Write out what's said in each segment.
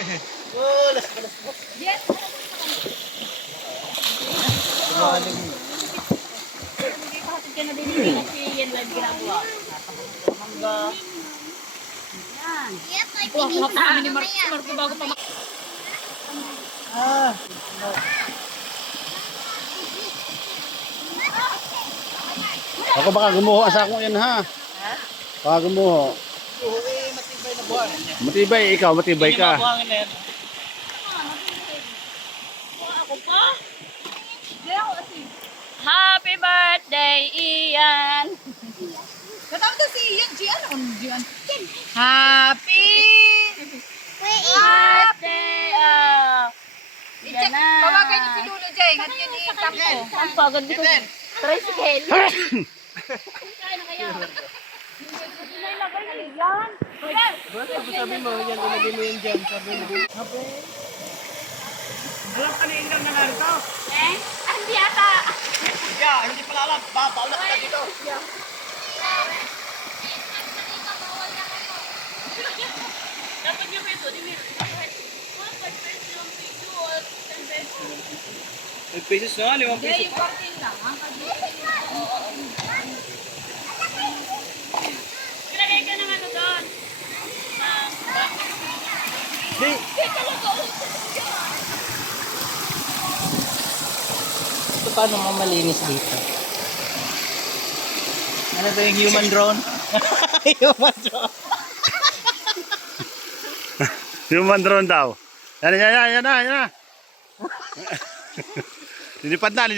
Oh, las ko. Yes. Tumaling. Hindi pa hatid ka na din kasi yan lang ginagawa. Mangga. Yan. Ito ang hap namin ni Marco bago pa Ah. Ako baka gumuho asa ko yan ha. Ha? Baka gumuho. Matibay na buwan. Matibay, ikaw matibay ka. Buhangin na yan. Ako pa? Happy birthday, Ian! Katawag na si Ian. Gian. Ano Gian? Happy Birthday! Yan na! Tawagan niyo si Lolo Jay. Ngat yan yung tampo. Ang pagod dito. Tricycle. Kaya na kaya. Nilagay na yan. Sabi mo, yan, ilagay mo yan dyan. Sabi mo. Alam ka na yung lang na narito. Eh? Hindi ata. Yeah, hindi pala alam. Bawal na dito. Dapat yung peso. Di meron. 1 peso yung peso. 10 peso. 5 pesos na, 5 pesos. Yung parting lang. Ilagay ka ng ano doon. Di. Ito paano mamalinis dito? Ano ba yung human drone? Human drone. Human drone daw. Yan na. Lilipad na.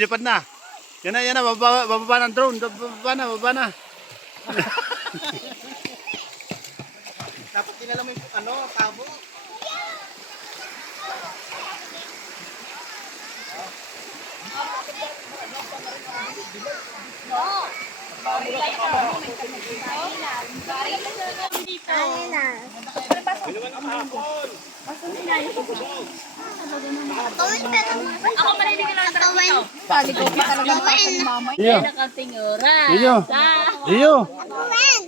Yan na, bababa ng drone. Bababa na. Dapat dinala mo yung tabo. Ako manilig ka lang sa dito. Paligaw ka talaga pa sa mama. Iyo. Yan ang tingura. Iyo. Iyo.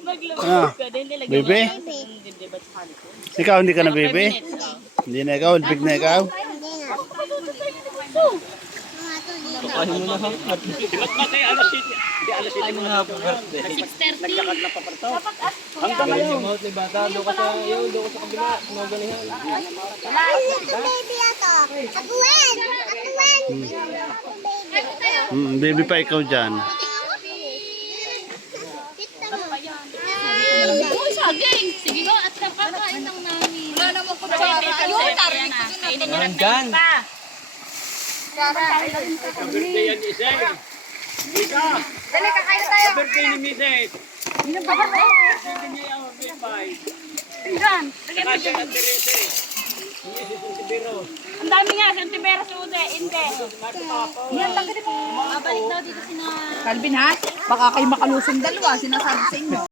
Maglabas ka din. Nilagay mo Bebe? lang yung dibdib at saka likod. Ikaw hindi ka na bebe? Hindi na ikaw, big na ikaw. Ay mo na ha. Ay mo na happy birthday. 6:30. Hanggang ngayon. Mahot ni bata. Doon ka sa kabila. Sumagalihan. Baby pa ikaw dyan. Uy, saging. Sige ba? At nakakain ng namin. Wala naman ko tsara. Ayun, narinig ko dun. Kainin nyo lang Hanggang. pa. Birthday yan isa. Isa. Dali, kakain na tayo. Birthday ni Mrs. Birthday niya yung birthday. Tingnan. Lagyan mo Kasya dyan. at Terese. Mrs. Ontiveros. Ang dami nga. Santiveros ude. Inte. Yan, tanggalin mo. Babalik daw dito sina... Calvin ha? Baka kayo makalusong dalawa. Sinasabi sa inyo.